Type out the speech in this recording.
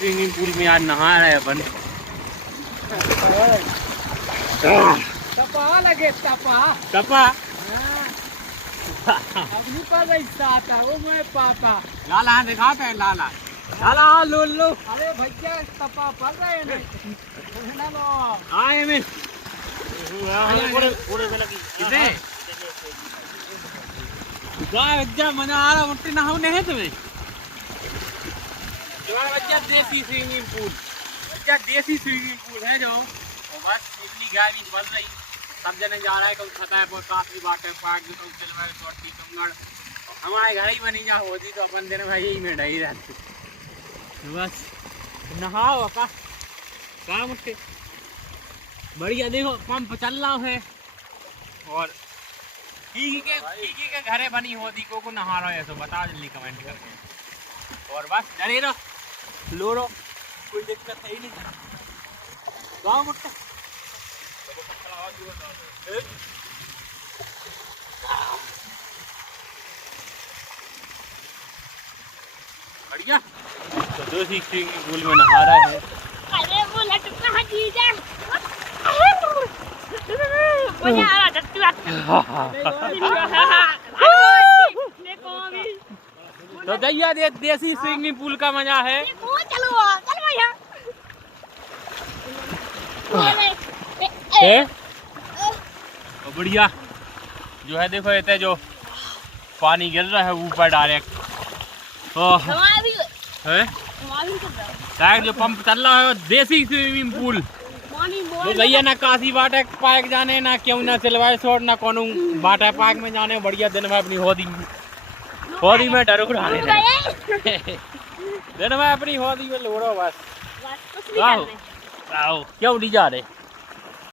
Swimming pool में आज नहा रहे हैं अपन। तपा लगे तपा अब नहीं पा रही आता वो मैं पाता। लाला दिखाते हैं लाला लाला लो लो। अरे भैया तपा पड़ रहे हैं ना लो आए में कितने बच्चा मजा आ रहा मुट्ठी नहाओ नहीं तुम्हें तुम्हारा बच्चा देसी स्विमिंग पूल बच्चा देसी स्विमिंग पूल है जो बस इतनी गाय भी बन रही सब जने जा रहा है कभी खता है काफी वाटर पार्क में कभी चल रहा है छोटी कमगढ़ हमारे घर ही बनी जा होती तो अपन दिन भाई यही में रही रहती बस नहाओ का काम उठे बढ़िया। देखो पंप चल रहा है और की के घरे बनी होती को नहा रहा है तो बताओ जल्दी कमेंट करके और बस डरे रहो लो रहो कोई दिक्कत है ही नहीं गाँव मुट्ठा बढ़िया तो देसी स्विमिंग पूल में नहा रहा है। अरे वो लटका जीजा मजा आ रहा तो दैया देसी स्विमिंग पूल का मजा है। चलो भैया तो बढ़िया जो है देखो ये जो पानी गिर रहा है ऊपर डायरेक्ट है जो पंप चल रहा है देसी स्विमिंग पूल तो भैया ना काशी वाटर पार्क जाने ना क्यों ना सिलवाए शोर ना कौन वाटर पार्क में जाने बढ़िया दिन में अपनी होदी में डर उड़ाने दिन में अपनी होदी में लोड़ो बस आओ क्यों नहीं जा रहे।